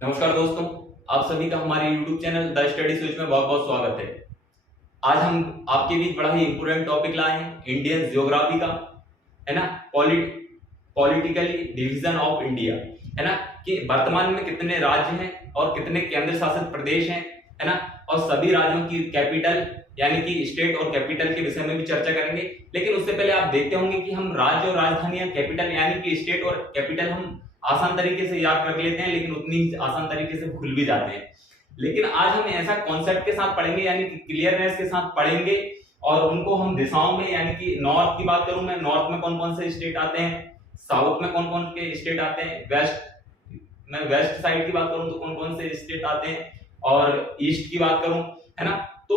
नमस्कार दोस्तों, आप सभी का हमारे YouTube channel the study switch में बहुत बहुत स्वागत है। आज हम आपके बीच बड़ा ही इंपोर्टेंट टॉपिक लाए हैं इंडियन ज्योग्राफी का, है ना। पॉलिटिकली डिवीजन ऑफ इंडिया, है ना, कि वर्तमान में कितने राज्य हैं और कितने केंद्र शासित प्रदेश हैं, है ना, और सभी राज्यों की कैपिटल यानी कि स्टेट और कैपिटल के विषय में भी चर्चा करेंगे। लेकिन उससे पहले आप देखते होंगे कि हम राज्य और राजधानी या कैपिटल यानी कि स्टेट और कैपिटल हम आसान तरीके से याद कर लेते हैं, लेकिन उतनी ही आसान तरीके से भूल भी जाते हैं। लेकिन आज हम ऐसा कॉन्सेप्ट के साथ पढ़ेंगे यानी कि क्लियरनेस के साथ पढ़ेंगे, और उनको हम दिशाओं में यानी कि नॉर्थ की बात करूं मैं, नॉर्थ में कौन कौन से स्टेट आते हैं, साउथ में कौन कौन के स्टेट आते हैं, वेस्ट साइड की बात करूं तो कौन कौन से स्टेट आते हैं, और ईस्ट की बात करूं, है ना। तो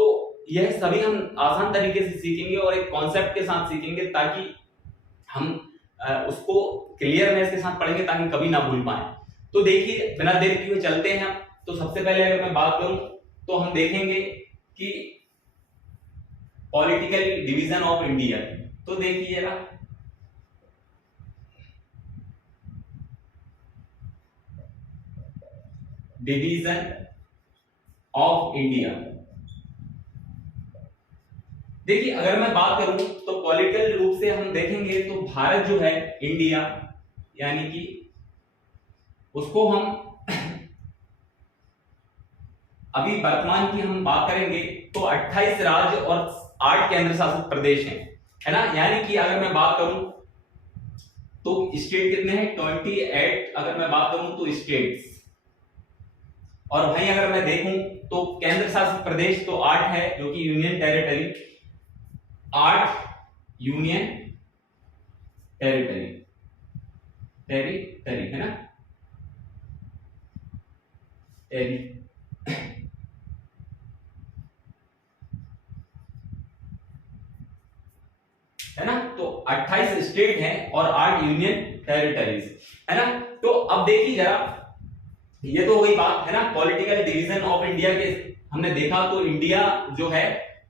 यह सभी हम आसान तरीके से सीखेंगे और एक कॉन्सेप्ट के साथ सीखेंगे, ताकि हम उसको क्लियरनेस के साथ पढ़ेंगे ताकि कभी ना भूल पाए। तो देखिए, बिना देर किए चलते हैं हम। तो सबसे पहले अगर मैं बात करूं तो हम देखेंगे कि पॉलिटिकल डिवीजन ऑफ इंडिया। तो देखिए ना, डिवीजन ऑफ इंडिया। देखिए, अगर मैं बात करूं तो पॉलिटिकल रूप से हम देखेंगे तो भारत जो है, इंडिया यानी कि उसको हम अभी वर्तमान की हम बात करेंगे तो 28 राज्य और 8 केंद्र शासित प्रदेश हैं, है ना। यानी कि अगर मैं बात करूं तो स्टेट कितने हैं, 28 अगर मैं बात करूं तो स्टेट्स, और वहीं अगर मैं देखूं तो केंद्र शासित प्रदेश तो 8 है, जो कि union territory, 8 union territory territory है ना, है ना। तो 28 स्टेट हैं और 8 यूनियन टेरिटरीज, है ना। तो अब देखिए जरा, ये तो हो गई बात, है ना, पॉलिटिकल डिवीजन ऑफ इंडिया के। हमने देखा तो इंडिया जो है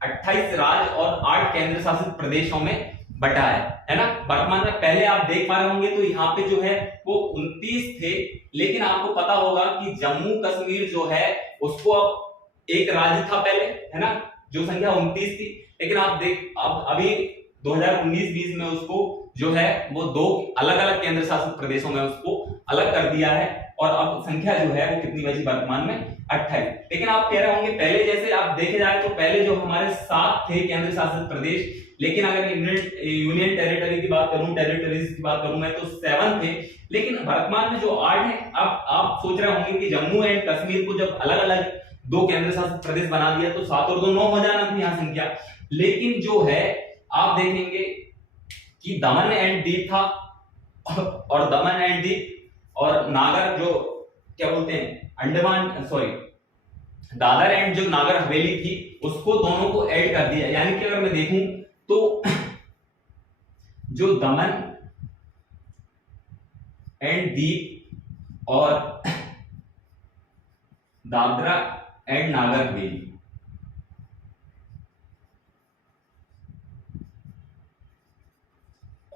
28 राज्य और 8 केंद्र शासित प्रदेशों में बटा है ना। वर्तमान में पहले आप देख पा रहे होंगे तो यहाँ पे जो है वो 29 थे, लेकिन आपको पता होगा कि जम्मू कश्मीर जो है उसको अब एक राज्य था पहले, है ना, जो संख्या 29 थी। लेकिन आप देख, अब अभी 2019-20 में उसको जो है वो 2 अलग अलग केंद्र शासित प्रदेशों में उसको अलग कर दिया है, और अब संख्या जो है वो कितनी बची वर्तमान में, 28। लेकिन आप कह रहे होंगे पहले जैसे आप देखे जाए तो पहले जो हमारे 7 थे केंद्र शासित प्रदेश, लेकिन अगर यूनियन टेरिटरी की बात करूं, टेरिटरीज की बात करूं मैं, तो 7 थे। लेकिन वर्तमान में जो 8 है, अब आप सोच रहे होंगे कि जम्मू एंड कश्मीर को जब अलग अलग 2 केंद्र शासित प्रदेश बना दिया तो 7 और 2 9 हो जाना थी यहाँ संख्या। लेकिन जो है आप देखेंगे कि दमन एंड दीव था, और दमन एंड दीव और नागर जो क्या बोलते हैं, अंडमान, सॉरी, दादर एंड जो नागर हवेली थी, उसको दोनों को ऐड कर दिया। यानी कि अगर मैं देखूं तो जो दमन एंड दीव और दादरा एंड नागर हवेली,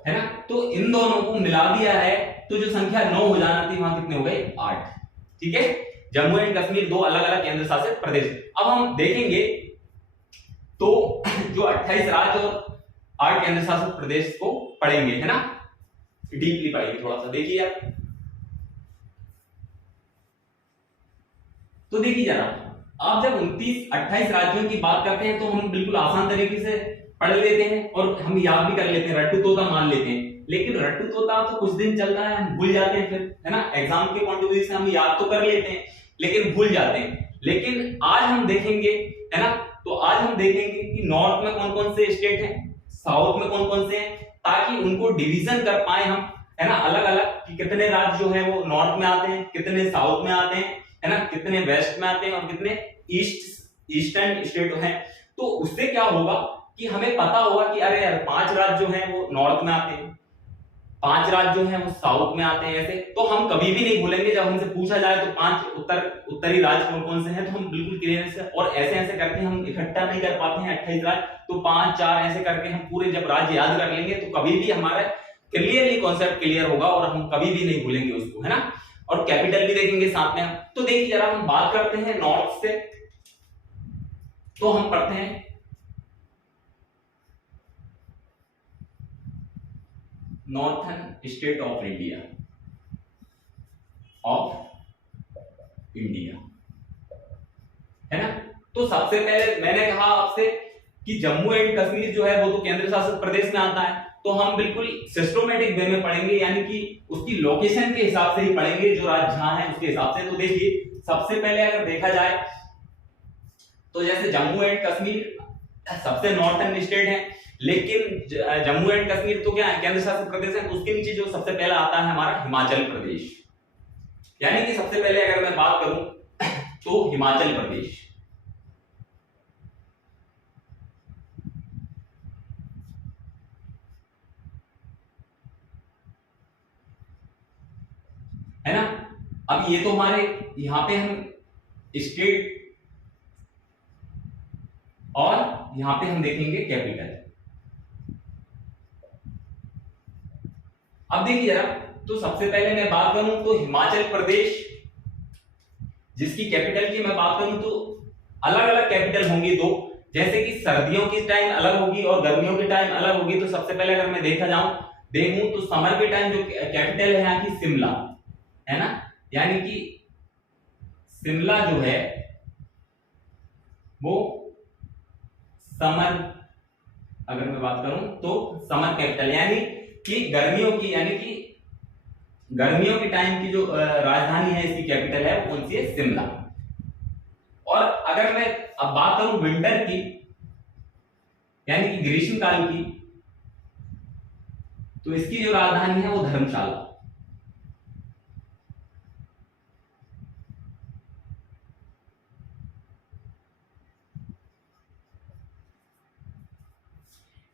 है ना, तो इन दोनों को मिला दिया है, तो जो संख्या 9 हो जाना थी वहां कितने हो गए, 8। ठीक है, जम्मू एंड कश्मीर 2 अलग अलग केंद्र शासित प्रदेश। अब हम देखेंगे तो जो 28 राज्य और 8 केंद्र शासित प्रदेश को पढ़ेंगे, है ना, डीपली पढ़ेंगे थोड़ा सा। देखिए आप, तो देखिए जरा, आप जब 28 राज्यों की बात करते हैं तो हम बिल्कुल आसान तरीके से पढ़ लेते हैं और हम याद भी कर लेते हैं, रट्टू तोता मान लेते हैं। लेकिन रट्टू तोता तो कुछ दिन चलता है, हम भूल जाते हैं फिर, है ना। एग्जाम के पॉइंट ऑफ व्यू से हम याद तो कर लेते हैं लेकिन भूल जाते हैं। लेकिन आज हम देखेंगे, है ना, तो आज हम देखेंगे कि नॉर्थ में कौन कौन से स्टेट हैं, साउथ में कौन कौन से हैं, ताकि उनको डिवीजन कर पाए हम, है ना, अलग अलग, कि कितने राज्य जो है वो नॉर्थ में आते हैं, कितने साउथ में आते हैं, है ना, कितने वेस्ट में आते हैं और कितने ईस्टर्न स्टेट हैं। तो उससे क्या होगा कि हमें पता होगा कि अरे यार 5 राज्य जो हैं वो नॉर्थ में आते हैं, 5 राज्य जो हैं वो साउथ में आते हैं। ऐसे तो हम कभी भी नहीं भूलेंगे, जब हमसे पूछा जाए तो 5 उत्तरी राज्य कौन कौन से हैं, तो हम बिल्कुल क्लियर से, और ऐसे ऐसे करके हम इकट्ठा नहीं कर पाते हैं 28 राज्य, तो 5 4 ऐसे करके हम पूरे जब राज्य याद कर लेंगे तो कभी भी हमारा क्लियरली कॉन्सेप्ट क्लियर होगा और हम कभी भी नहीं भूलेंगे उसको, है ना। और कैपिटल भी देखेंगे साथ में हम। तो देखिए जरा हम बात करते हैं नॉर्थ से, तो हम पढ़ते हैं नॉर्थर्न स्टेट ऑफ इंडिया, है ना। तो सबसे पहले मैंने कहा आपसे कि जम्मू एंड कश्मीर जो है वो तो केंद्र शासित प्रदेश में आता है, तो हम बिल्कुल सिस्टमैटिक वे में पढ़ेंगे, यानी कि उसकी लोकेशन के हिसाब से ही पढ़ेंगे, जो राज्य जहां है उसके हिसाब से। तो देखिए सबसे पहले अगर देखा जाए तो जैसे जम्मू एंड कश्मीर सबसे नॉर्थर्न स्टेट है, लेकिन जम्मू एंड कश्मीर तो क्या है, केंद्र शासित प्रदेश है। उसके नीचे जो सबसे पहला आता है हमारा हिमाचल प्रदेश, यानी कि सबसे पहले अगर मैं बात करूं तो हिमाचल प्रदेश, है ना। अब ये तो हमारे यहां पे हम स्टेट और यहां पे हम देखेंगे कैपिटल। अब देखिए जरा, तो सबसे पहले मैं बात करूं तो हिमाचल प्रदेश, जिसकी कैपिटल की मैं बात करूं तो अलग अलग कैपिटल होंगी दो, जैसे कि सर्दियों की टाइम अलग होगी और गर्मियों की टाइम अलग होगी। तो सबसे पहले अगर मैं देखूं तो समर के टाइम जो कैपिटल है यहाँ की शिमला, है ना, यानी कि शिमला जो है वो समर, अगर मैं बात करूं तो समर कैपिटल, यानी कि गर्मियों की टाइम की जो राजधानी है इसकी कैपिटल है वो कौन सी है, शिमला। और अगर मैं अब बात करूं विंटर की, यानी कि ग्रीष्मकाल की, तो इसकी जो राजधानी है वो धर्मशाला।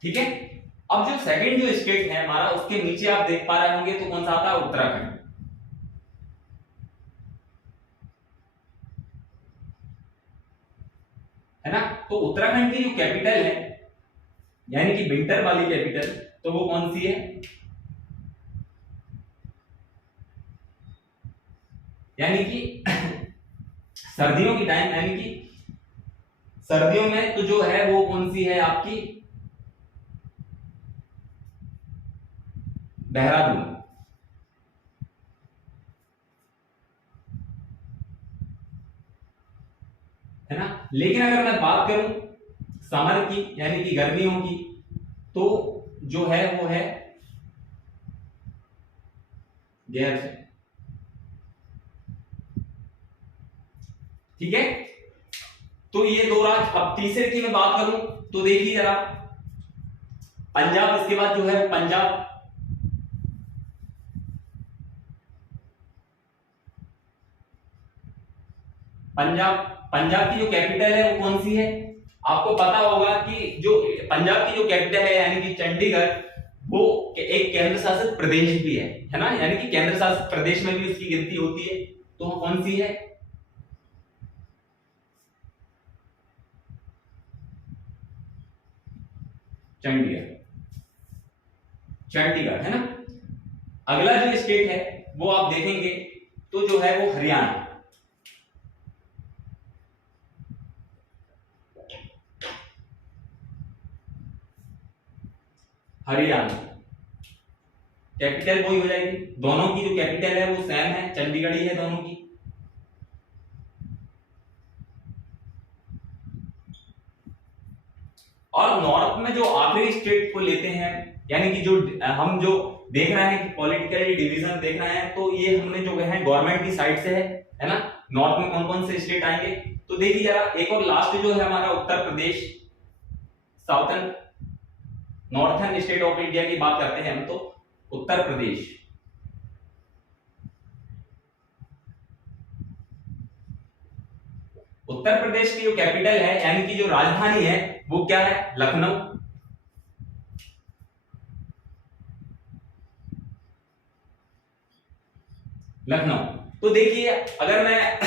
ठीक है। अब जो सेकंड जो स्टेट है हमारा, उसके नीचे आप देख पा रहे होंगे तो कौन सा आता है, उत्तराखंड, है ना। तो उत्तराखंड की जो कैपिटल है, यानी कि विंटर वाली कैपिटल, तो वो कौन सी है, यानी कि सर्दियों की टाइम, यानी कि सर्दियों में तो जो है वो कौन सी है आपकी, देहरादून, है ना। लेकिन अगर मैं बात करूं समर की, यानी कि गर्मियों की, तो जो है वो है गैरसैंण। ठीक है। तो ये दो राज्य। अब तीसरे की मैं बात करूं तो देखिए जरा, पंजाब, इसके बाद जो है पंजाब, पंजाब की जो कैपिटल है वो कौन सी है, आपको पता होगा कि जो पंजाब की जो कैपिटल है यानी कि चंडीगढ़, वो एक केंद्र शासित प्रदेश भी है ना, यानी कि केंद्र शासित प्रदेश में भी उसकी गिनती होती है। तो कौन सी है, चंडीगढ़, है ना। अगला जो स्टेट है वो आप देखेंगे तो जो है वो हरियाणा, कैपिटल वही हो जाएगी, दोनों की जो कैपिटल है वो सेम है, चंडीगढ़ ही है दोनों की। और नॉर्थ में जो आखिरी स्टेट को लेते हैं, यानी कि जो हम जो देख रहे हैं कि पॉलिटिकल डिवीजन देख रहे हैं, तो ये हमने जो है गवर्नमेंट की साइड से है ना। नॉर्थ में कौन कौन से स्टेट आएंगे, तो देखिए जरा, एक और लास्ट जो है हमारा Uttar Pradesh, southern northern state of India की बात करते हैं हम, तो उत्तर प्रदेश, उत्तर प्रदेश की जो कैपिटल है यानी कि जो राजधानी है वो क्या है, लखनऊ। तो देखिए अगर मैं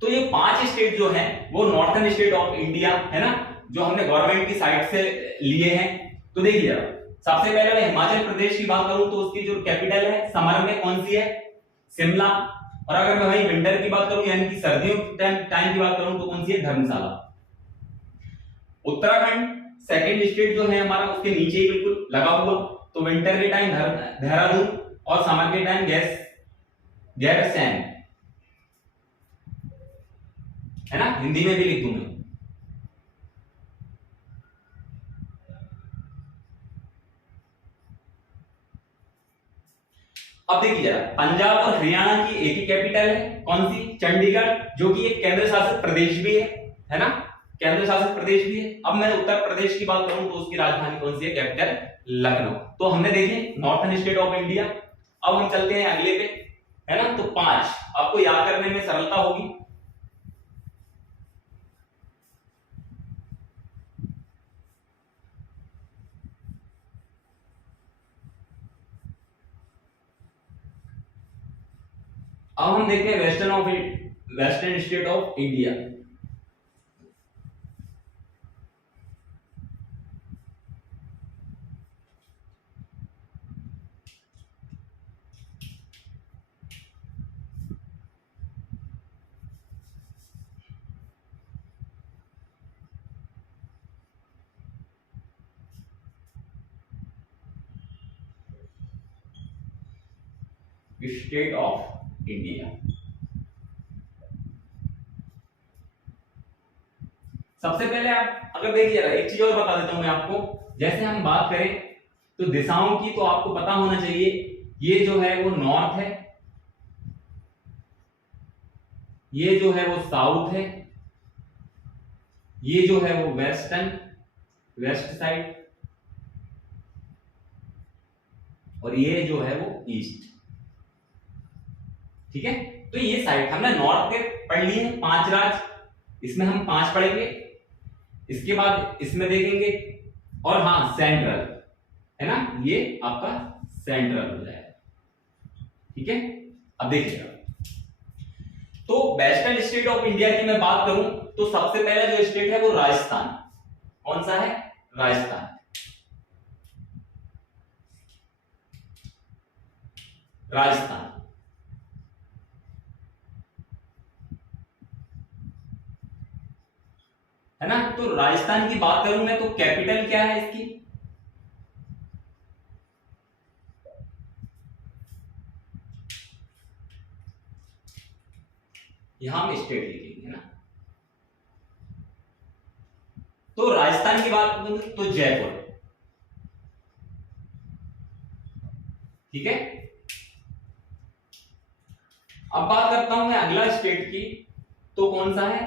तो ये 5 स्टेट जो हैं वो नॉर्थर्न स्टेट ऑफ इंडिया, है ना, जो हमने गवर्नमेंट की साइड से लिए हैं। तो देखिए सबसे पहले मैं हिमाचल प्रदेश की बात करूं तो उसकी जो कैपिटल है समर में कौन सी है, शिमला। और अगर मैं वही विंटर की बात करूं यानी कि सर्दियों के टाइम की बात करूं तो कौन सी है, धर्मशाला। उत्तराखंड सेकंड स्टेट जो है हमारा उसके नीचे ही बिल्कुल लगा हुआ, तो विंटर के टाइम देहरादून और समर के टाइम गैरसैंण, है ना, हिंदी में भी लिख दूं मैं। अब देखिए जरा, पंजाब और हरियाणा की एक ही कैपिटल है, कौन सी, चंडीगढ़, जो कि एक केंद्र शासित प्रदेश भी है ना, केंद्र शासित प्रदेश भी है। अब मैं उत्तर प्रदेश की बात करूं तो उसकी राजधानी कौन सी है, कैपिटल लखनऊ। तो हमने देखे नॉर्थन स्टेट ऑफ इंडिया। अब हम चलते हैं अगले पे, है ना, तो 5 आपको याद करने में सरलता होगी। अब हम देखते हैं western state of India. State of India, सबसे पहले आप अगर देखिए एक चीज और बता देता हूं मैं आपको, जैसे हम बात करें तो दिशाओं की, तो आपको पता होना चाहिए ये जो है वो नॉर्थ है, ये जो है वो साउथ है, ये जो है वो वेस्ट साइड, और ये जो है वो ईस्ट। ठीक है, तो ये साइड हमने नॉर्थ के पढ़ लिए हैं 5 राज्य, इसमें हम 5 पढ़ेंगे। इसके बाद इसमें देखेंगे, और हाँ सेंट्रल, है ना, ये आपका सेंट्रल हो जाएगा। ठीक है, अब देखिएगा, तो वेस्टर्न स्टेट ऑफ इंडिया की मैं बात करूं तो सबसे पहला जो स्टेट है वो राजस्थान। कौन सा है, राजस्थान। राजस्थान, है ना, तो राजस्थान की बात करूं मैं तो कैपिटल क्या है इसकी, यहां हम स्टेट लिखेंगे ना, तो राजस्थान की बात करूं तो जयपुर। ठीक है, अब बात करता हूं मैं अगला स्टेट की, तो कौन सा है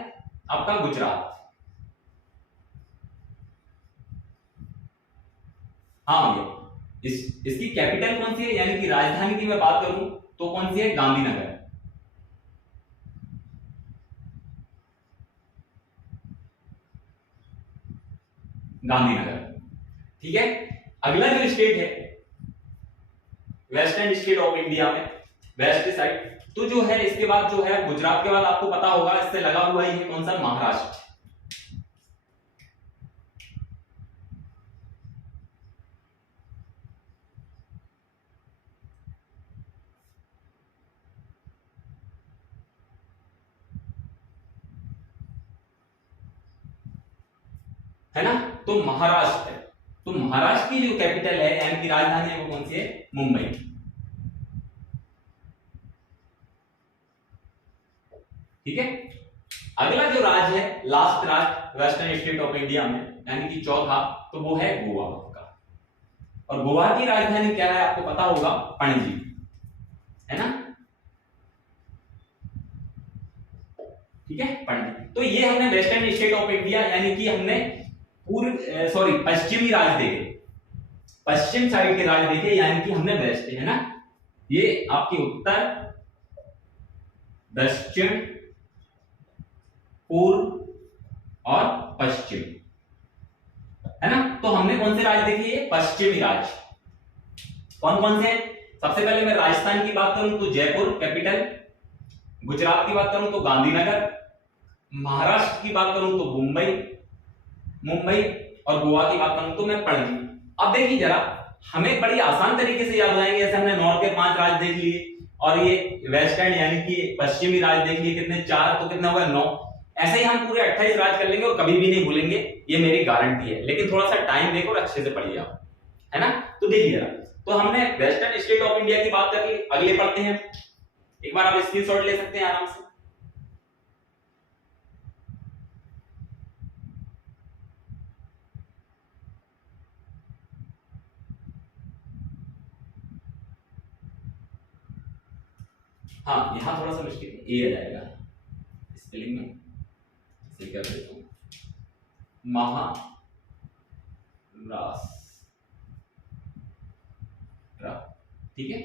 आपका, गुजरात। हाँ भैया, इसकी कैपिटल कौन सी है, यानी कि राजधानी की मैं बात करूं तो कौन सी है, गांधीनगर। गांधीनगर। ठीक है, अगला जो स्टेट है वेस्टर्न स्टेट ऑफ इंडिया में, वेस्ट साइड, तो जो है इसके बाद जो है गुजरात के बाद आपको पता होगा इससे लगा हुआ ही है कौन सा, महाराष्ट्र। है ना, तो महाराष्ट्र, तो महाराष्ट्र की जो कैपिटल है यानी कि राजधानी है वो कौन सी है, मुंबई। ठीक है, अगला जो राज्य है, लास्ट राज्य वेस्टर्न स्टेट ऑफ इंडिया में, यानी कि चौथा, तो वो है गोवा का। और गोवा की राजधानी क्या है आपको पता होगा, पणजी, है ना। ठीक है, पणजी। तो ये हमने वेस्टर्न स्टेट ऑफ इंडिया यानी कि हमने पश्चिमी राज्य देखे, पश्चिम साइड के राज्य देखे, यानी कि हमने वेस्ट, है ना, ये आपकी उत्तर, दक्षिण, पूर्व और पश्चिम, है ना। तो हमने कौन से राज्य देखे, ये पश्चिमी राज्य कौन कौन से, सबसे पहले मैं राजस्थान की बात करूं तो जयपुर कैपिटल, गुजरात की बात करूं तो गांधीनगर, महाराष्ट्र की बात करूं तो मुंबई, और गोवा की बात करूं तो मैं पणजी। अब देखिए जरा, हमें बड़ी आसान तरीके से याद हो जाएंगे, जैसे हमने नॉर्थ के 5 राज्य देख लिए और ये वेस्टर्न यानी कि पश्चिमी राज्य देख लिए कितने, 4, तो कितना होगा 9। ऐसे ही हम पूरे 28 राज्य कर लेंगे और कभी भी नहीं भूलेंगे, ये मेरी गारंटी है। लेकिन थोड़ा सा टाइम देखो और अच्छे से पढ़िए आप, है ना। तो देखिए जरा, तो हमने वेस्टर्न स्टेट ऑफ इंडिया की बात कर ली, अगले पढ़ते हैं। एक बार आप स्क्रीनशॉट ले सकते हैं आराम से। हाँ, यहां थोड़ा सा मुश्किल है, ए आ जाएगा स्पेलिंग में, इसे कर देता हूं, महाराष्ट्र, ठीक है,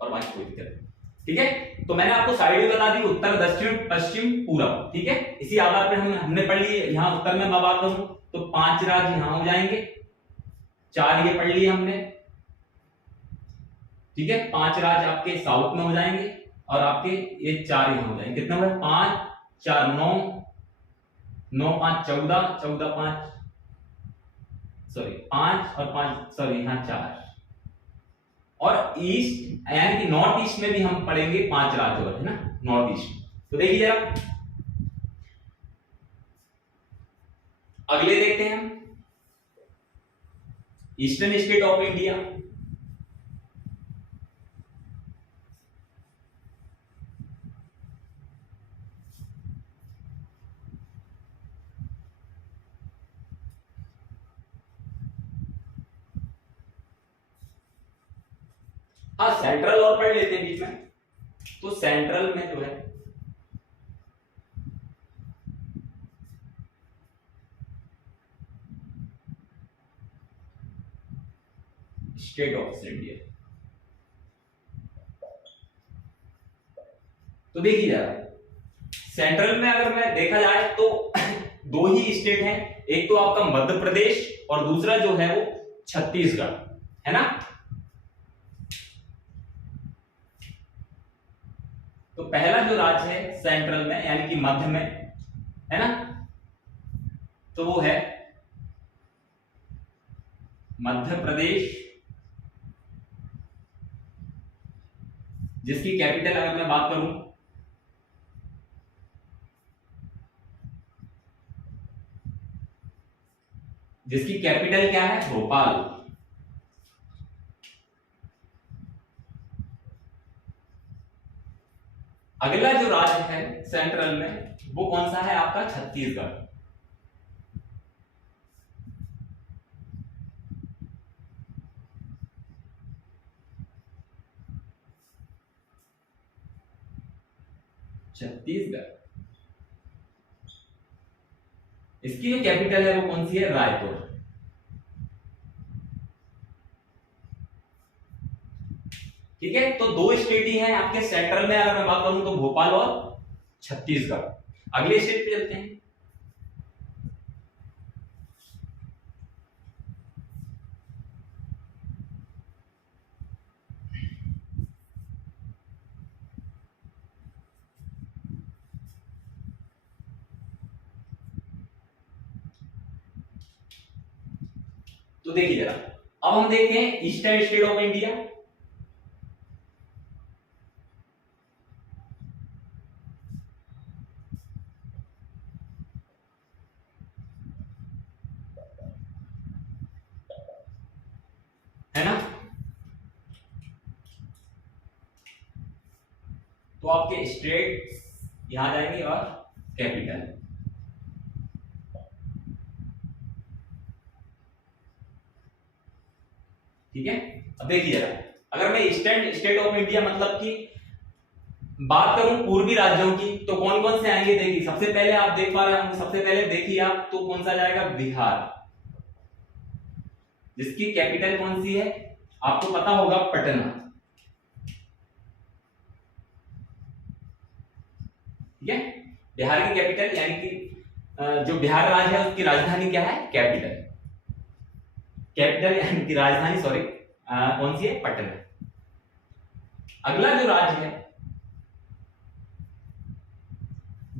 और बाकी कोई दिक्कत नहीं, ठीक है। तो मैंने आपको साइड भी बता दी, उत्तर, दक्षिण, पश्चिम, पूरब, ठीक है। इसी आधार पर हमने पढ़ ली। यहाँ उत्तर में मैं बात करूं तो 5 राज्य यहां हो जाएंगे, 4 ये पढ़ लिए हमने, ठीक है। 5 राज्य आपके साउथ में हो जाएंगे और आपके ये 4 यहां हो जाएंगे। कितना हुआ, 5, 4, 9, 9, 5, 14, 14, 5, सॉरी 5 और 5, सॉरी यहाँ 4, और ईस्ट यानी कि नॉर्थ ईस्ट में भी हम पढ़ेंगे 5 राज्य और, है ना, नॉर्थ ईस्ट। तो देखिए जरा अगले देखते हैं हम, ईस्टर्न स्टेट ऑफ इंडिया। हाँ, सेंट्रल और पढ़ लेते हैं बीच में। तो सेंट्रल में जो है स्टेट ऑफ इंडिया। तो देखिए जरा, सेंट्रल में अगर मैं देखा जाए तो 2 ही स्टेट हैं, एक तो आपका मध्य प्रदेश और दूसरा जो है वो छत्तीसगढ़, है ना। तो पहला जो राज्य है सेंट्रल में यानी कि मध्य में, है ना, तो वो है मध्य प्रदेश, जिसकी कैपिटल अगर मैं बात करूं जिसकी कैपिटल क्या है, भोपाल। अगला जो राज्य है सेंट्रल में वो कौन सा है आपका, छत्तीसगढ़। छत्तीसगढ़, इसकी जो कैपिटल है वो कौन सी है, रायपुर। ठीक है, तो 2 स्टेट ही हैं आपके सेंट्रल में, अगर मैं बात करूं तो भोपाल और छत्तीसगढ़। अगले स्टेट पे चलते हैं। तो देखिए जरा, अब हम देखते हैं ईस्टर्न स्टेट ऑफ इंडिया। है ना, तो आपके स्टेट यहां जाएंगे और कैपिटल, ठीक है। अब देखिए जरा, अगर मैं ईस्टर्न स्टेट ऑफ इंडिया मतलब कि बात करूं पूर्वी राज्यों की, तो कौन कौन से आएंगे, देखिए सबसे पहले आप देख पा रहे होंगे, सबसे पहले देखिए आप, तो कौन सा जाएगा, बिहार, जिसकी कैपिटल कौन सी है आपको पता होगा, पटना, ठीक है। बिहार की कैपिटल यानी कि जो बिहार राज्य है उसकी राजधानी क्या है, कैपिटल, कैपिटल यानी कि राजधानी, सॉरी कौन सी है, पटना। अगला जो राज्य है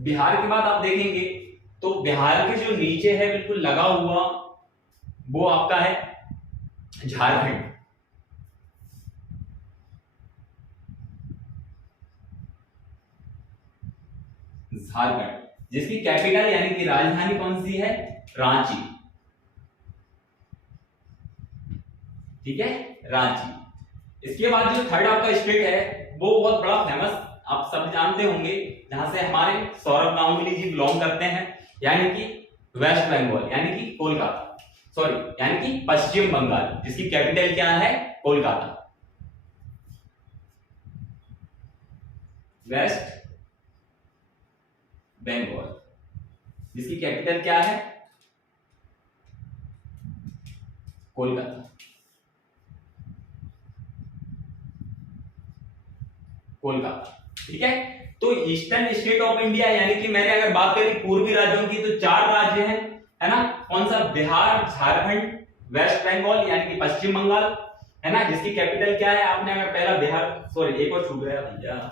बिहार के बाद आप देखेंगे तो बिहार के जो नीचे है बिल्कुल लगा हुआ वो आपका है झारखंड, झारखंड, जिसकी कैपिटल यानी कि राजधानी कौन सी है, रांची। ठीक है, रांची। इसके बाद जो थर्ड आपका स्टेट है वो बहुत बड़ा फेमस, आप सब जानते होंगे, जहां से हमारे सौरभ गांगुली जी बिलोंग करते हैं, यानी कि वेस्ट बंगाल, यानी कि कोलकाता, सॉरी यानी कि पश्चिम बंगाल, जिसकी कैपिटल क्या है, कोलकाता। वेस्ट बंगाल, जिसकी कैपिटल क्या है, कोलकाता। कोलकाता, ठीक है। तो ईस्टर्न स्टेट ऑफ इंडिया, यानी कि मैंने अगर बात करी पूर्वी राज्यों की, तो 4 राज्य हैं, है ना, कौन सा, बिहार, झारखंड, वेस्ट बंगाल यानी कि पश्चिम बंगाल, है ना, जिसकी कैपिटल क्या है, आपने अगर पहला बिहार, सॉरी एक और छूट गया भैया,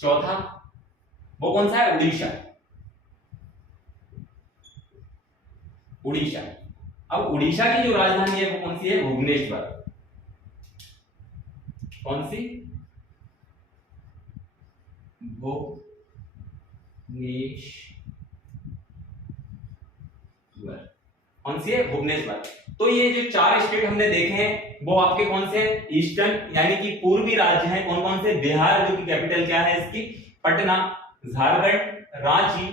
चौथा वो कौन सा है, उड़ीसा। उड़ीसा। अब उड़ीसा की जो राजधानी है वो कौन सी है, भुवनेश्वर। कौन सी, भुवनेश्वर, कौन सी है, भुवनेश्वर। तो ये जो 4 स्टेट हमने देखे हैं वो आपके कौन से हैं, ईस्टर्न यानी कि पूर्वी राज्य हैं, कौन कौन से, बिहार जो की कैपिटल क्या है इसकी, पटना, झारखंड, रांची,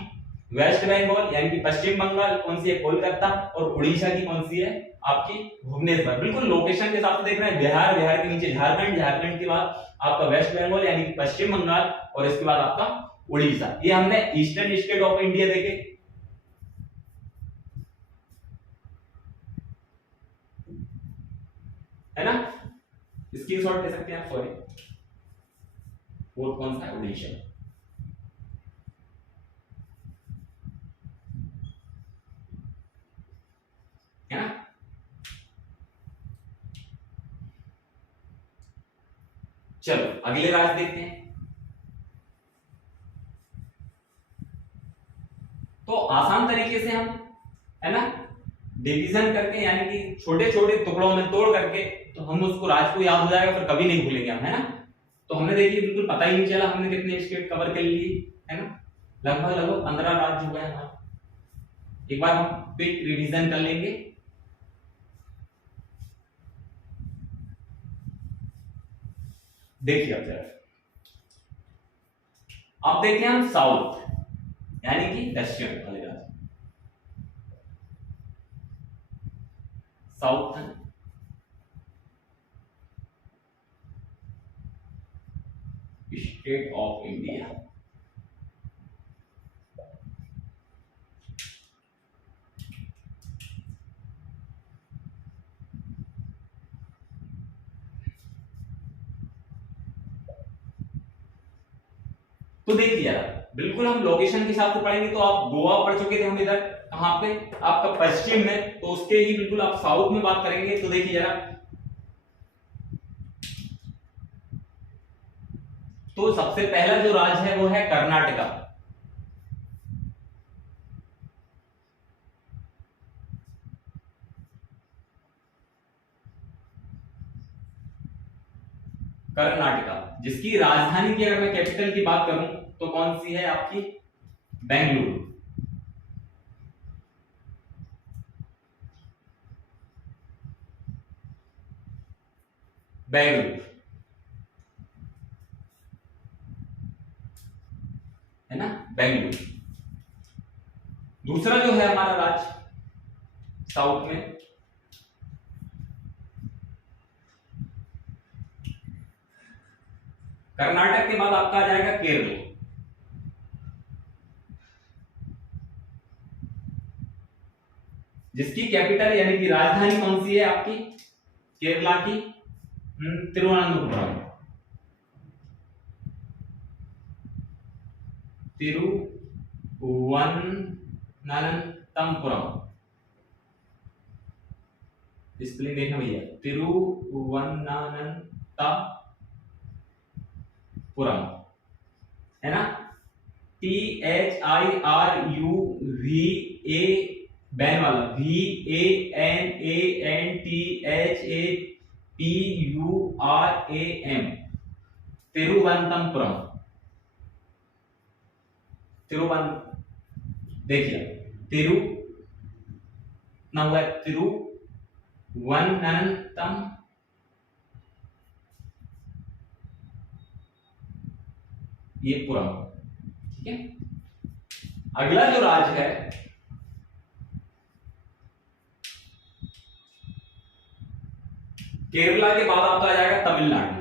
वेस्ट बंगाल यानी कि पश्चिम बंगाल कौन सी है, कोलकाता, और उड़ीसा की कौन सी है, आपकी भुवनेश्वर। बिल्कुल लोकेशन के हिसाब से देख रहे हैं, बिहार, बिहार के नीचे झारखंड, झारखंड के बाद आपका वेस्ट बंगाल यानी कि पश्चिम बंगाल, और इसके बाद आपका उड़ीसा। ये हमने ईस्टर्न स्टेट ऑफ इंडिया देखे। है ना, स्क्रीनशॉट ले सकते हैं आप, सॉरी फोर्थ कौन सा है, उड़ीसा, है ना। चलो अगले राज्य देखते हैं। तो आसान तरीके से हम, है ना, डिवीजन करके यानी कि छोटे छोटे टुकड़ों में तोड़ करके, तो हम उसको राज्य को याद हो जाएगा, फिर कभी नहीं भूलेंगे हम, है ना। तो हमने देखिए बिल्कुल पता ही नहीं चला हमने कितने स्टेट कवर कर लिए, है ना, लगभग लगभग 15 राज्य हुए हमारे। एक बार हम क्विक रिवीजन कर लेंगे। देखिए अब जरा, अब देखते हैं हम साउथ यानी कि दक्षिण वाले राज्य, साउथ स्टेट ऑफ इंडिया। तो देखिए यार, बिल्कुल हम लोकेशन के हिसाब से पढ़ेंगे, तो आप गोवा पढ़ चुके थे, हम इधर कहां पे, आपका पश्चिम में, तो उसके ही बिल्कुल आप साउथ में बात करेंगे। तो देखिए जरा, तो सबसे पहला जो राज्य है वो है कर्नाटका। कर्नाटका, जिसकी राजधानी की अगर मैं कैपिटल की बात करूं तो कौन सी है आपकी, बेंगलुरु। बेंगलुरु, है ना, बेंगलुरु। दूसरा जो है हमारा राज्य साउथ में, कर्नाटक के बाद आपका आ जाएगा केरल। जिसकी कैपिटल यानी कि राजधानी कौन सी है आपकी, केरला की, तिरुवनंतपुरम। तिरुवनंतपुरम, स्पेलिंग देखना भैया, तिरुवनंतपुरम, है ना, THIRUVA, बैन वाला, VANANTHAPURAM, तिरुवनंतपुरम। तिरुवन, देखिए तिरु ना हुआ तिरुवनंतम, ये पूरा, ठीक है। अगला जो राज्य है केरला के बाद आपका आ जाएगा तमिलनाडु।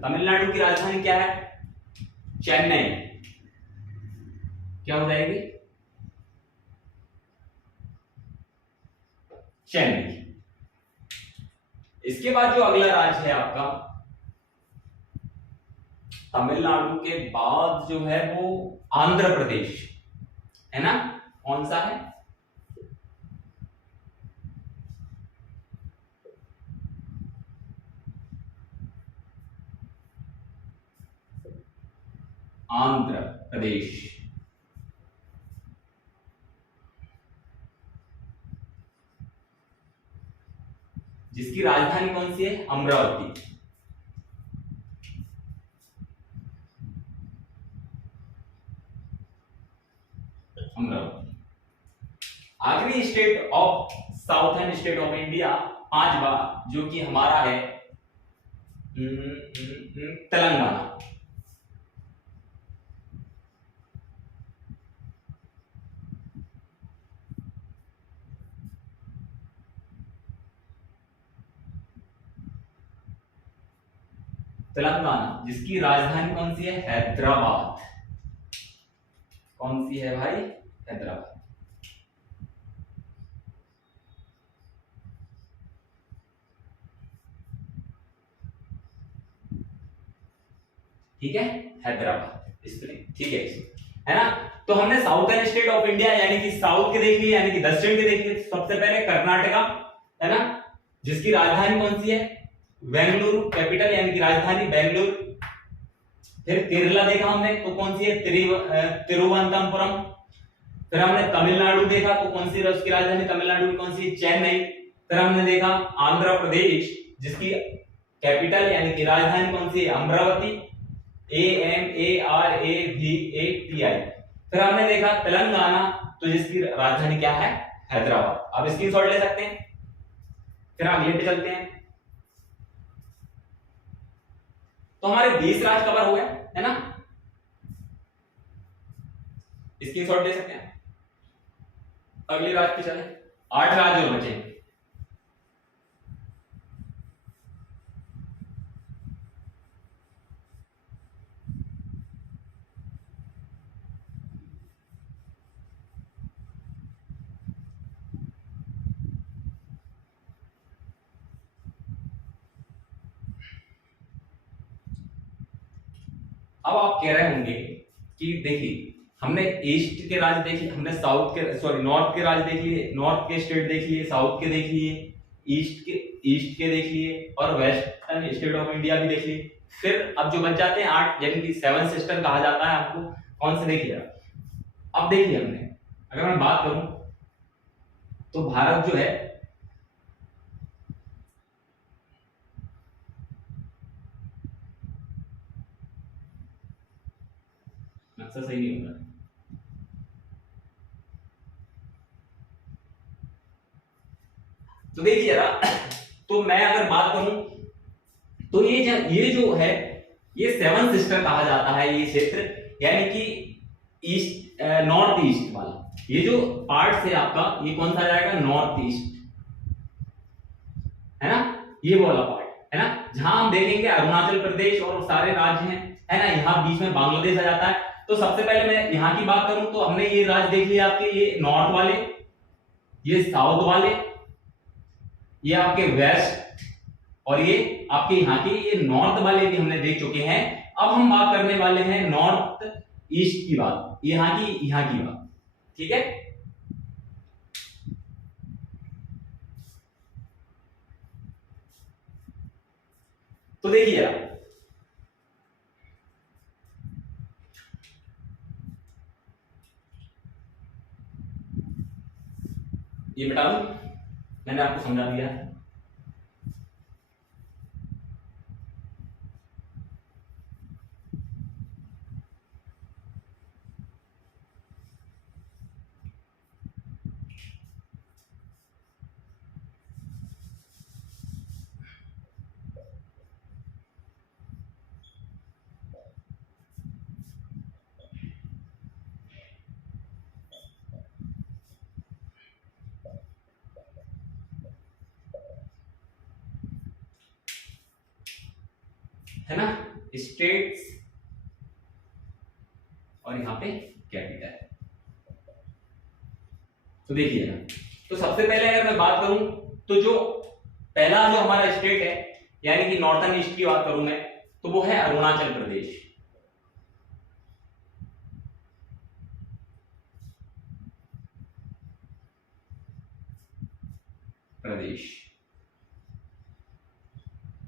तमिलनाडु की राजधानी क्या है? चेन्नई। क्या हो जाएगी? चेन्नई। इसके बाद जो अगला राज्य है आपका, तमिलनाडु के बाद जो है वो आंध्र प्रदेश है ना। कौन सा है? आंध्र प्रदेश। जिसकी राजधानी कौन सी है? अमरावती। अमरावती। आखिरी state of southern state of India, पांचवा, जो कि हमारा है तेलंगाना। तेलंगाना, जिसकी राजधानी कौन सी है? हैदराबाद। कौन सी है भाई? हैदराबाद। ठीक है, हैदराबाद स्पेलिंग, ठीक है ना। तो हमने साउथर्न स्टेट ऑफ इंडिया यानी कि साउथ के देख लिए, यानी कि दक्षिण के देख लिए। सबसे पहले कर्नाटका है ना, जिसकी राजधानी कौन सी है? बेंगलुरु, कैपिटल यानी कि राजधानी बेंगलुरु। फिर केरला देखा हमने, तो कौन सी है? तिरुवनंतपुरम। फिर हमने तमिलनाडु देखा, तो कौन सी उसकी राजधानी तमिलनाडु की कौन सी? चेन्नई। फिर हमने देखा आंध्र प्रदेश, जिसकी कैपिटल यानी कि राजधानी कौन सी है? अमरावती, AMARAVATI। फिर हमने देखा तेलंगाना, तो जिसकी राजधानी क्या है? हैदराबाद। अब स्क्रीनशॉट ले सकते हैं। फिर अगले पे चलते हैं। तो हमारे 20 राज्य कवर हो गए है ना, स्क्रीनशॉट ले सकते हैं। अगले राज्य पे चले, 8 राज्य और बचे। अब आप कह रहे होंगे कि देखिए हमने ईस्ट के राज्य देख लिए, हमने साउथ के सॉरी नॉर्थ के राज्य देख लिए, नॉर्थ के स्टेट देख लिए, साउथ के देख लिए, ईस्ट के देख लिए और वेस्टर्न स्टेट ऑफ इंडिया भी देख लिए। फिर अब जो बच जाते हैं 8, यानी कि 7 सिस्टर कहा जाता है आपको, कौन से देखिए। अब देखिए हमने, अगर मैं बात करूं तो भारत जो है नक्शा सही नहीं होता, तो देखिए जरा, तो मैं अगर बात करूं तो ये जो है ये 7 सिस्टर कहा जाता है ये क्षेत्र, यानी कि ईस्ट नॉर्थ ईस्ट वाला ये जो पार्ट है आपका, ये कौन सा आ जाएगा? नॉर्थ ईस्ट है ना, ये वाला पार्ट है ना, जहां हम देखेंगे अरुणाचल प्रदेश और सारे राज्य हैं है ना, यहाँ बीच में बांग्लादेश आ जाता है। तो सबसे पहले मैं यहाँ की बात करूं तो हमने ये राज्य देख लिया आपके, ये नॉर्थ वाले, ये साउथ वाले, ये आपके वेस्ट, और ये आपके यहाँ के ये नॉर्थ वाले भी हमने देख चुके हैं। अब हम बात करने वाले हैं नॉर्थ ईस्ट की बात, यहाँ की बात, ठीक है। तो देखिए आप, ये बता दूं, मैंने आपको समझा दिया है। है ना, स्टेट्स और यहां पे कैपिटल। तो देखिए ना, तो सबसे पहले अगर मैं बात करूं तो जो पहला जो हमारा स्टेट है यानी कि नॉर्थन ईस्ट की बात करूं मैं, तो वो है अरुणाचल प्रदेश।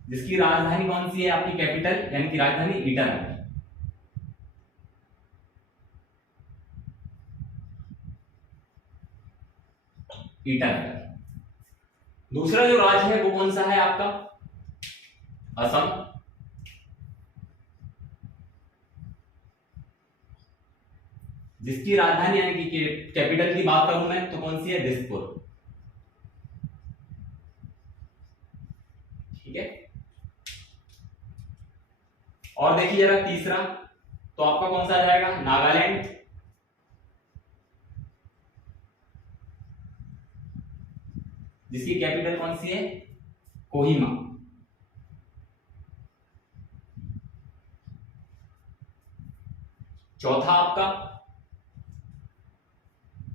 जिसकी राजधानी कौन सी है आपकी, कैपिटल यानी कि राजधानी ईटानगर। ईटानगर। दूसरा जो राज्य है वो कौन सा है आपका, असम। जिसकी राजधानी यानी कि कैपिटल की बात करूं मैं तो कौन सी है, दिसपुर। ठीक है। और देखिए जरा तीसरा, तो आपका कौन सा आ जाएगा, नागालैंड। जिसकी कैपिटल कौन सी है, कोहिमा। चौथा आपका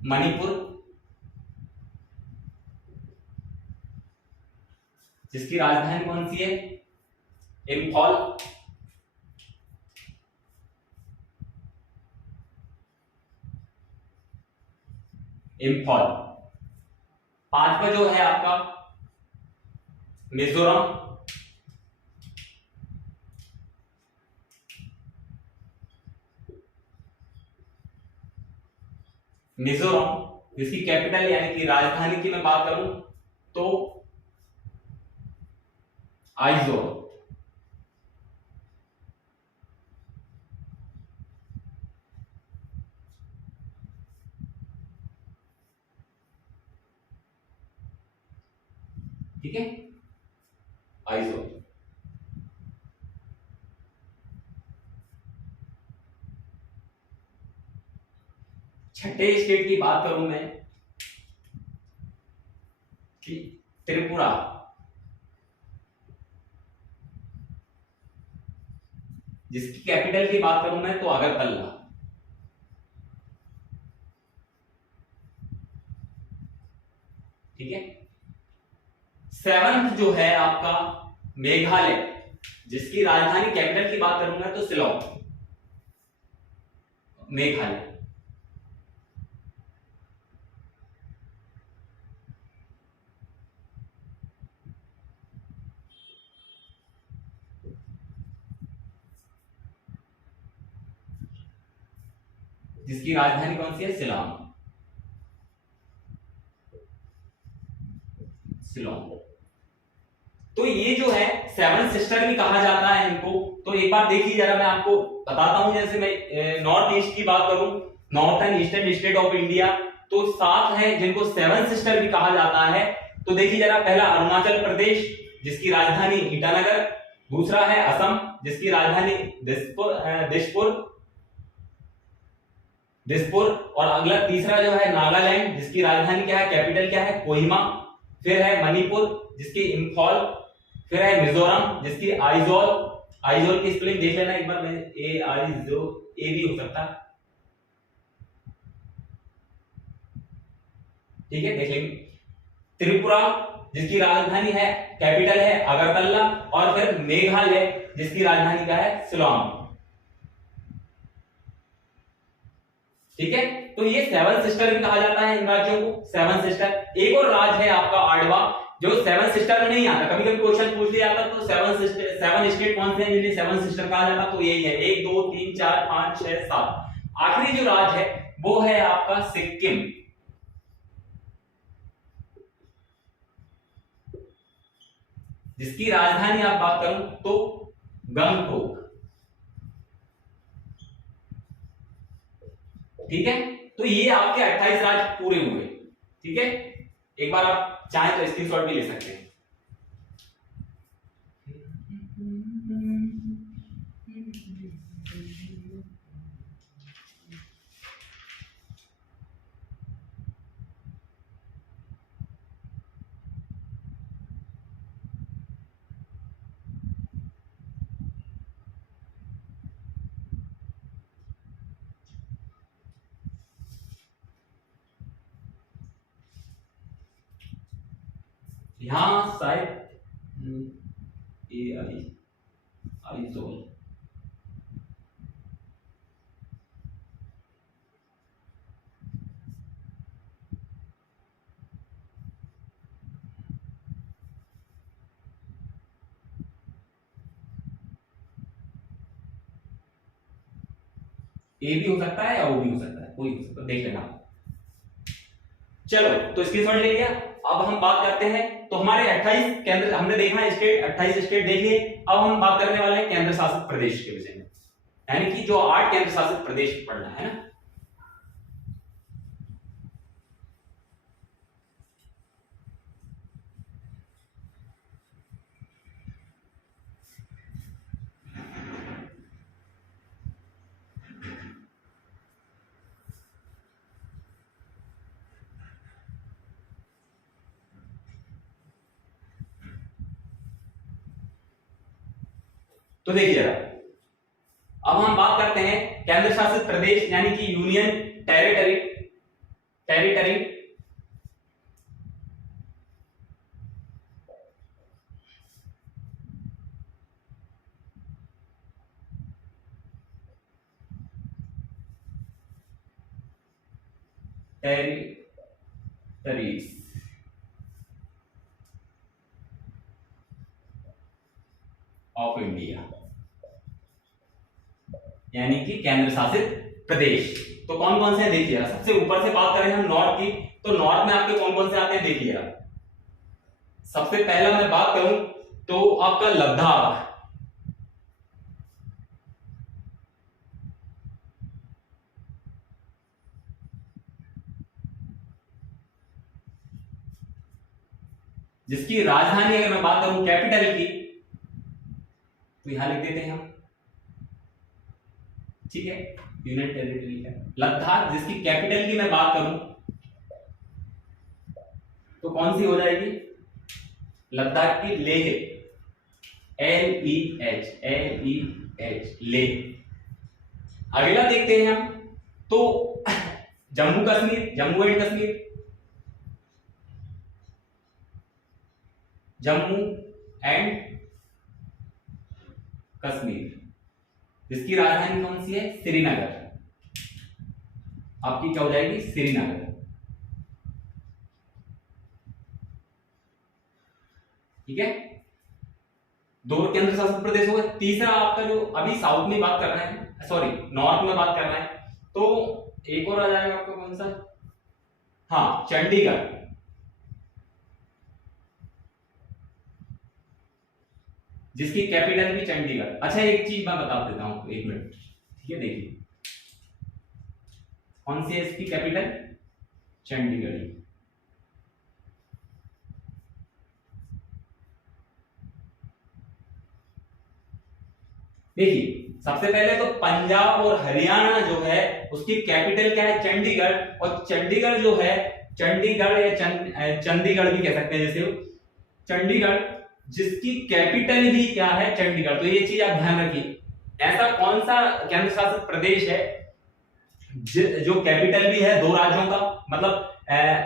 मणिपुर। जिसकी राजधानी कौन सी है, इंफॉल। इंफॉल। पांचवा जो है आपका मिजोरम। मिजोरम जिसकी कैपिटल यानी कि राजधानी की मैं बात करूं तो आइजोल। ठीक है, आइजोल। छठे स्टेट की बात करूं मैं कि त्रिपुरा। जिसकी कैपिटल की बात करूं मैं तो अगरतला। ठीक है। सेवंथ जो है आपका मेघालय। जिसकी राजधानी कैपिटल की बात करूंगा तो शिलोंग। मेघालय। जिसकी राजधानी कौन सी है, शिलोंग। शिलोंग। तो ये जो है सेवन सिस्टर भी कहा जाता है इनको। तो एक बार देखिए जरा, मैं आपको बताता हूं। जैसे मैं नॉर्थ ईस्ट की बात करूं, northern eastern state of India, तो सात है जिनको सेवन सिस्टर भी कहा जाता है। तो देखिए जरा, पहला अरुणाचल प्रदेश जिसकी राजधानी ईटानगर। दूसरा है असम जिसकी राजधानी दिसपुर। दिसपुर। और अगला तीसरा जो है नागालैंड जिसकी राजधानी क्या है, कैपिटल क्या है, कोहिमा। फिर है मणिपुर जिसकी इंफॉल। फिर है मिजोरम जिसकी आइजोल। आइजोल की स्पेलिंग देख लेना एक बार, मैं ए आई जो ए भी हो सकता। ठीक है, देख लेंगे। त्रिपुरा जिसकी राजधानी है, कैपिटल है अगरतला। और फिर मेघालय जिसकी राजधानी क्या है, शिलोंग। ठीक है। तो ये सेवन सिस्टर भी कहा जाता है इन राज्यों को, सेवन सिस्टर। एक और राज्य है आपका आठवां जो सेवन सिस्टर में नहीं आता। कभी कभी क्वेश्चन पूछ लिया जाता तो सेवन स्टेट कौन से हैं जिन्हें सेवन सिस्टर कहा जाता, तो यही है 1 2 3 4 5 6 7। आखिरी जो राज्य है वो है आपका सिक्किम। जिसकी राजधानी आप बात करूं तो गंगटोक। ठीक है। तो ये आपके 28 राज्य पूरे हुए। ठीक है, एक बार आप चाहें तो स्क्रीनशॉट भी ले सकते हैं। यहाँ शायद ए आई आइजोल, ए भी हो सकता है या ओ भी हो सकता है, कोई हो सकता है, देख लेना। चलो तो स्क्रीनशॉट ले लिया। अब हम बात करते हैं, तो हमारे 28 केंद्र हमने देखा है स्टेट, 28 स्टेट देख लिए। अब हम बात करने वाले हैं केंद्र शासित प्रदेश के विषय में, यानी कि जो 8 केंद्र शासित प्रदेश पढ़ना है ना। तो देखिए जरा, अब हम बात करते हैं केंद्र शासित प्रदेश यानी कि union territory, territory territories of India, यानी कि केंद्र शासित प्रदेश। तो कौन कौन से हैं देखिए, सबसे ऊपर से बात करें हम नॉर्थ की, तो नॉर्थ में आपके कौन कौन से आते हैं देखिए। सबसे पहला मैं बात करूं तो आपका लद्दाख, जिसकी राजधानी अगर मैं बात करूं कैपिटल की, तो यहां लिख देते हैं हम, ठीक है, यूनियन टेरिटरी है लद्दाख। जिसकी कैपिटल की मैं बात करूं तो कौन सी हो जाएगी, लद्दाख की लेह, LEH लेह। अगला देखते हैं हम, तो जम्मू कश्मीर, जम्मू एंड कश्मीर, जम्मू एंड कश्मीर, जिसकी राजधानी कौन सी है, श्रीनगर। आपकी क्या हो जाएगी, श्रीनगर। ठीक है, दो केंद्र शासित प्रदेश हो गए। तीसरा आपका जो अभी साउथ में बात कर रहे हैं, सॉरी नॉर्थ में बात कर रहे हैं, तो एक और आ जाएगा आपका कौन सा, हाँ चंडीगढ़, जिसकी कैपिटल भी चंडीगढ़। अच्छा एक चीज मैं बता देता हूं, एक मिनट, ठीक है, देखिए कौन सी है इसकी कैपिटल, चंडीगढ़। देखिए सबसे पहले तो पंजाब और हरियाणा जो है उसकी कैपिटल क्या है, चंडीगढ़। और चंडीगढ़ जो है, चंडीगढ़ या चंडीगढ़ भी कह सकते हैं, जैसे चंडीगढ़, जिसकी कैपिटल भी क्या है, चंडीगढ़। तो ये चीज आप ध्यान रखिए, ऐसा कौन सा केंद्र शासित प्रदेश है जो कैपिटल भी है दो राज्यों का, मतलब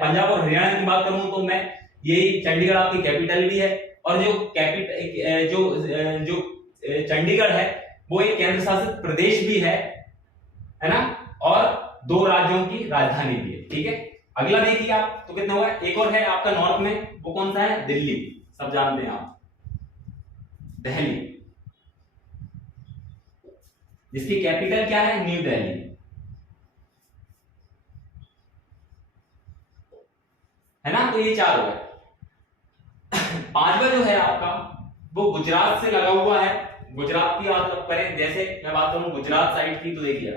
पंजाब और हरियाणा की बात करूं तो मैं, यही चंडीगढ़ आपकी कैपिटल भी है, और जो कैपिटल जो चंडीगढ़ है वो एक केंद्र शासित प्रदेश भी है ना, और दो राज्यों की राजधानी भी है। ठीक है, अगला देखिए आप, तो कितना हुआ, एक और है आपका नॉर्थ में, वो कौन सा है, दिल्ली, सब जानते हैं आप, दिल्ली, जिसकी कैपिटल क्या है, न्यू दिल्ली। है ना, तो ये चार हो गए। पांचवा जो है आपका वो गुजरात से लगा हुआ है। गुजरात की बात करें, जैसे मैं बात करूं गुजरात साइड की, तो देखिए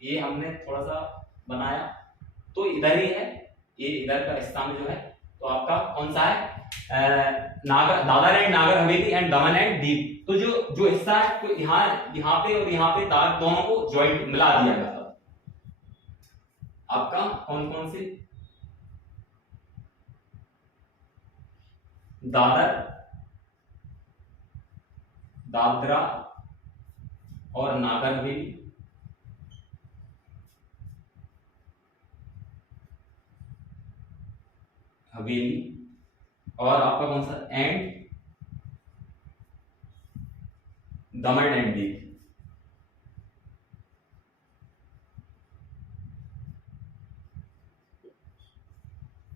ये हमने थोड़ा सा बनाया, तो इधर ही है, ये इधर का स्थान जो है, तो आपका कौन सा है, नागर, Dadar and Nagar Haveli and Daman and Diu. तो जो हिस्सा है, तो यहाँ पे और यहाँ पे दोनों को ज्वाइंट मिला दिया गया था। आपका कौन कौन से, दादरा और नागर हवेली और आपका कौन सा एंड दमन एंड दीव।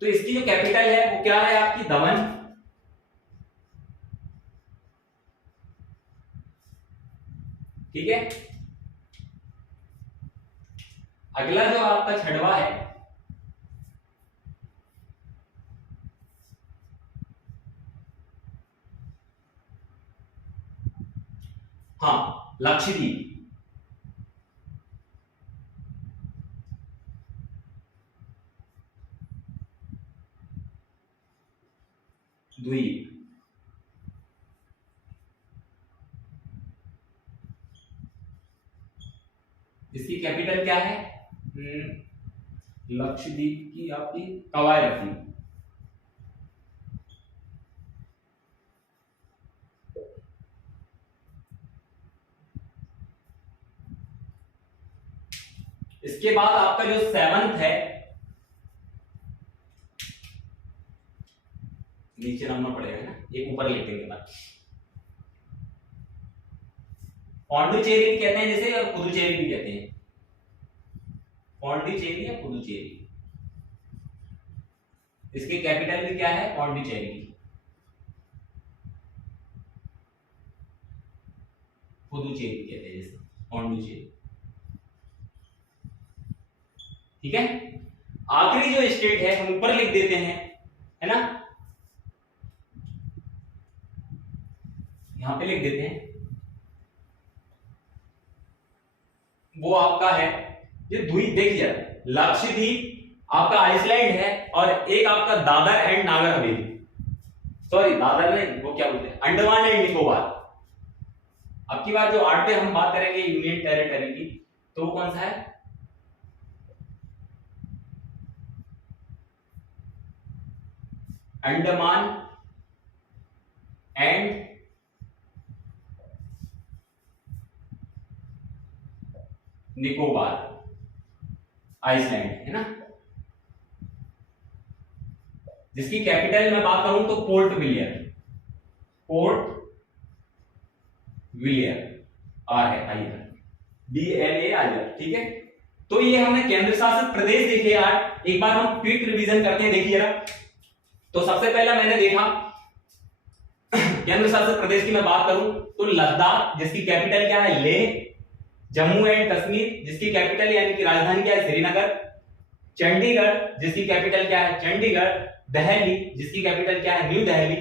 तो इसकी जो कैपिटल है वो क्या है आपकी दमन। ठीक है, अगला जो आपका छठवा है हाँ लक्षद्वीप। द्वीप, इसकी कैपिटल क्या है लक्षद्वीप की आपकी कवायती। इसके बाद आपका जो सेवंथ है, नीचे नंबर पड़ेगा ना, एक ऊपर लिख देंगे बाद। पौंडुचेरी भी कहते हैं जैसे, और पुदुचेरी भी कहते हैं, पौंडुचेरी या पुदुचेरी। इसकी कैपिटल भी क्या है पौंडुचेरी। पुदुचेरी कहते हैं जैसे पौंडुचेरी। ठीक है, आखिरी जो स्टेट है हम ऊपर लिख देते हैं, है ना, यहां पे लिख देते हैं, वो आपका है ये द्वीप। देखिए लक्षद्वीप आपका आइसलैंड है, और एक आपका दादर एंड नागर हवेली, सॉरी दादर नहीं, वो क्या बोलते हैं अंडमान एंड निकोबार। अब की बार जो 8 पे हम बात करेंगे यूनियन टेरिटरी की, तो वो कौन सा है अंडमान एंड निकोबार आइसलैंड, है ना। जिसकी कैपिटल मैं बात करूं तो पोर्ट विलियर, पोर्ट विलियर, आर है आई है BLAIR। ठीक है, तो ये हमने केंद्र शासित प्रदेश देखे यार। एक बार हम क्विक रिवीजन करते हैं, देखिए जरा। तो सबसे पहला मैंने देखा केंद्र शासित प्रदेश की मैं बात करूं तो लद्दाख, जिसकी कैपिटल क्या है लेह। जम्मू एंड कश्मीर, जिसकी कैपिटल यानी कि राजधानी क्या है श्रीनगर। चंडीगढ़, जिसकी कैपिटल क्या है चंडीगढ़। दिल्ली, जिसकी कैपिटल क्या है न्यू दिल्ली।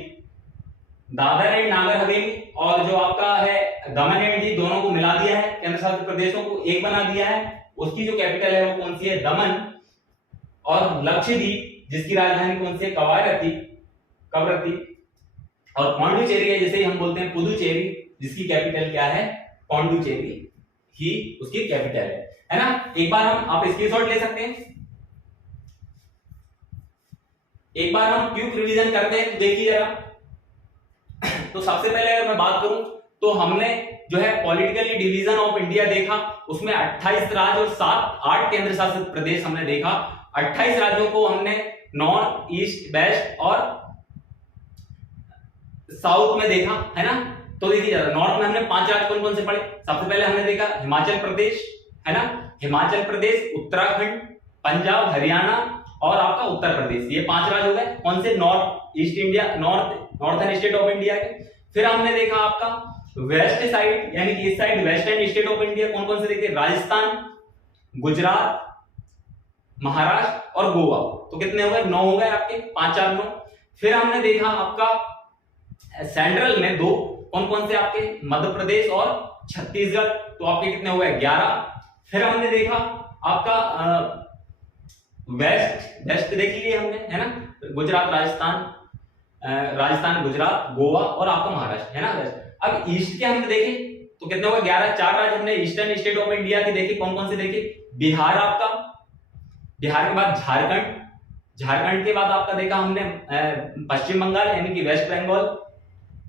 दादर एंड नागर हवेली, और जो आपका है दमन एंड दीव, दोनों को मिला दिया है, केंद्र शासित प्रदेशों को एक बना दिया है। उसकी जो कैपिटल है वो कौन सी है दमन। और लक्षद्वीप, जिसकी राजधानी कौन सी है कवरत्ती। और पौंडुचेरी है, जिसे हम बोलते हैं पुदुचेरी, जिसकी कैपिटल क्या है पौंडुचेरी ही उसकी कैपिटल है ना। एक बार हम आप स्क्रीनशॉट ले सकते हैं। एक बार हम क्विक रिवीजन करते हैं, तो देखिए जरा। तो सबसे पहले अगर मैं बात करूं तो हमने जो है पॉलिटिकली डिवीजन ऑफ इंडिया देखा, उसमें 28 राज्य और 8 केंद्र शासित प्रदेश हमने देखा। 28 राज्यों को हमने नॉर्थ, ईस्ट, वेस्ट और साउथ में देखा, है ना। तो देखिए जरा, नॉर्थ में हमने 5 राज्य कौन कौन से पढ़े। सबसे पहले हमने देखा हिमाचल प्रदेश, है ना, हिमाचल प्रदेश, उत्तराखंड, पंजाब, हरियाणा और आपका उत्तर प्रदेश। ये 5 राज्य हो गए कौन से north east India, northern state of India के। फिर हमने देखा आपका वेस्ट साइड यानी कि इस side western state of India, कौन कौन से देखे राजस्थान, गुजरात, महाराष्ट्र और गोवा। तो कितने हो गए 9 हो गए आपके, 5 4 9। फिर हमने देखा आपका सेंट्रल में 2, कौन कौन से आपके मध्य प्रदेश और छत्तीसगढ़, तो आपके कितने हो गए 11। फिर हमने देखा आपका वेस्ट देख लिए हमने, है ना, गुजरात, राजस्थान, गुजरात, गोवा और आपका महाराष्ट्र, है ना वेस्ट। अब ईस्ट के हमने देखे तो कितने हो गए 11, 4 राज्य हमने ईस्टर्न स्टेट ऑफ इंडिया के देखे, कौन कौन से देखे बिहार आपका, बिहार के बाद झारखंड, झारखंड के बाद आपका देखा हमने पश्चिम बंगाल यानी कि वेस्ट बंगाल,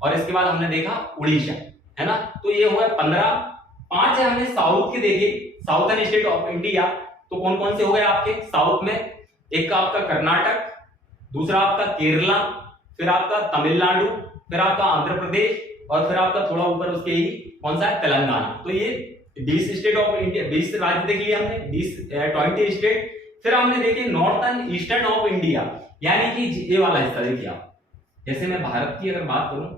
और इसके बाद हमने देखा उड़ीसा, है ना। तो ये हो गए 15। 5 है हमने साउथ के देखे, साउथर्न स्टेट ऑफ इंडिया, तो कौन कौन से हो गए आपके साउथ में, एक का आपका कर्नाटक, दूसरा आपका केरला, फिर आपका तमिलनाडु, फिर आपका आंध्र प्रदेश, और फिर आपका थोड़ा ऊपर उसके ही कौन सा है, तेलंगाना। तो ये 20 स्टेट ऑफ इंडिया, 20 राज्य देख लिए हमने, 20 स्टेट। फिर हमने देखे नॉर्थन ईस्टर्न ऑफ इंडिया, यानी कि ये वाला हिस्सा देखिए आप। जैसे मैं भारत की अगर बात करूं,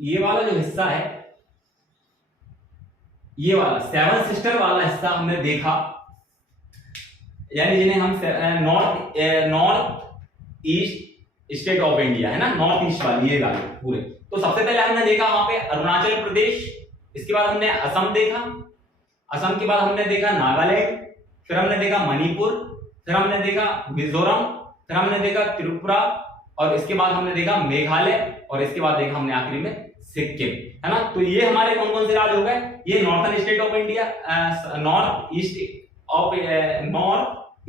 ये वाला जो हिस्सा है, ये वाला 7 सिस्टर वाला हिस्सा हमने देखा, यानी जिन्हें हम north east state of India है ना, नॉर्थ ईस्ट वाली ये वाले पूरे। तो सबसे पहले हमने देखा वहां पे अरुणाचल प्रदेश, इसके बाद हमने असम देखा, असम के बाद हमने देखा नागालैंड, फिर हमने देखा मणिपुर, फिर हमने देखा मिजोरम, फिर हमने देखा त्रिपुरा, और इसके बाद हमने देखा मेघालय, और इसके बाद देखा हमने आखिरी में सिक्किम, है ना। तो ये हमारे कौन कौन से राज्य हो गए, ये northern state of India, north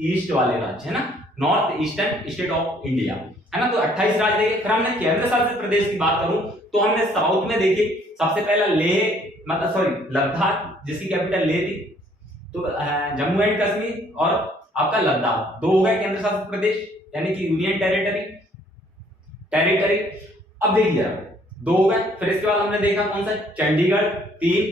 east वाले राज्य है ना, north eastern state of India, है ना। तो 28 राज्य देखे। फिर हमने केंद्र शासित प्रदेश की बात करूं तो हमने साउथ में देखे, सबसे पहला लेह, मतलब सॉरी लद्दाख, जिसकी कैपिटल लेह थी। तो जम्मू एंड कश्मीर और आपका लद्दाख, 2 हो गए केंद्र शासित प्रदेश, यानी कि यूनियन टेरिटरी। अब देखिए 2 हो गए। फिर इसके बाद हमने देखा कौन सा, चंडीगढ़, 3।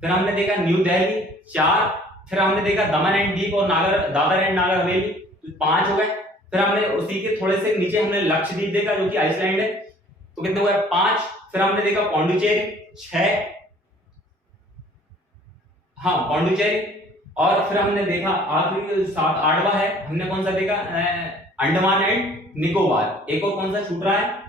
फिर हमने देखा न्यू दिल्ली, 4। फिर हमने देखा दमन एंड दीव और दादर एंड नागर हवेली, 5 हो गए। फिर हमने उसी के थोड़े से नीचे हमने लक्षद्वीप देखा, जो कि आइसलैंड है, तो कितने हुए, 5। फिर हमने देखा पौंडुचेरी, 6, हाँ पौंडुचेरी। और फिर हमने देखा आखिरी 7, 8वां है, हमने कौन सा देखा, अंडमान एंड निकोबार। एक और कौन सा छूट रहा है,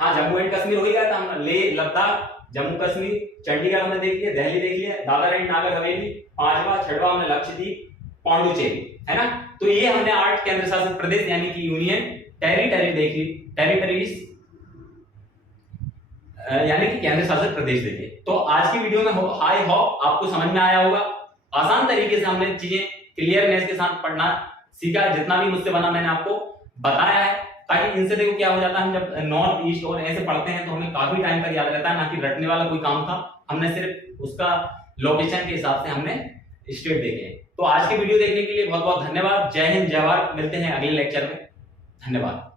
हाँ जम्मू एंड कश्मीर हो ही गया था, हमने लेह लद्दाख जम्मू कश्मीर, चंडीगढ़ हमने देख लिया, दिल्ली देख लिया, दादर एंड नागर हवेली, 5वां, 6वां हमने लक्षद्वीप, पौंडुचेरी, है ना। तो ये हमने 8 केंद्र शासित प्रदेश यानी कि यूनियन टेरिटरी देखी, टेरिटरीज यानी कि केंद्र शासित प्रदेश देखे। तो आज की वीडियो में आई होप आपको समझ में आया होगा। आसान तरीके से हमने चीजें क्लियरनेस के साथ पढ़ना सीखा, जितना भी मुझसे बना मैंने आपको बताया है, ताकि इनसे देखो क्या हो जाता है, हम जब नॉर्थ ईस्ट और ऐसे पढ़ते हैं तो हमें काफी टाइम तक याद रहता है, ना कि रटने वाला कोई काम था। हमने सिर्फ उसका लोकेशन के हिसाब से हमने स्टेट देखे। तो आज की वीडियो देखने के लिए बहुत बहुत धन्यवाद। जय हिंद, जय भारत। मिलते हैं अगले लेक्चर में। धन्यवाद।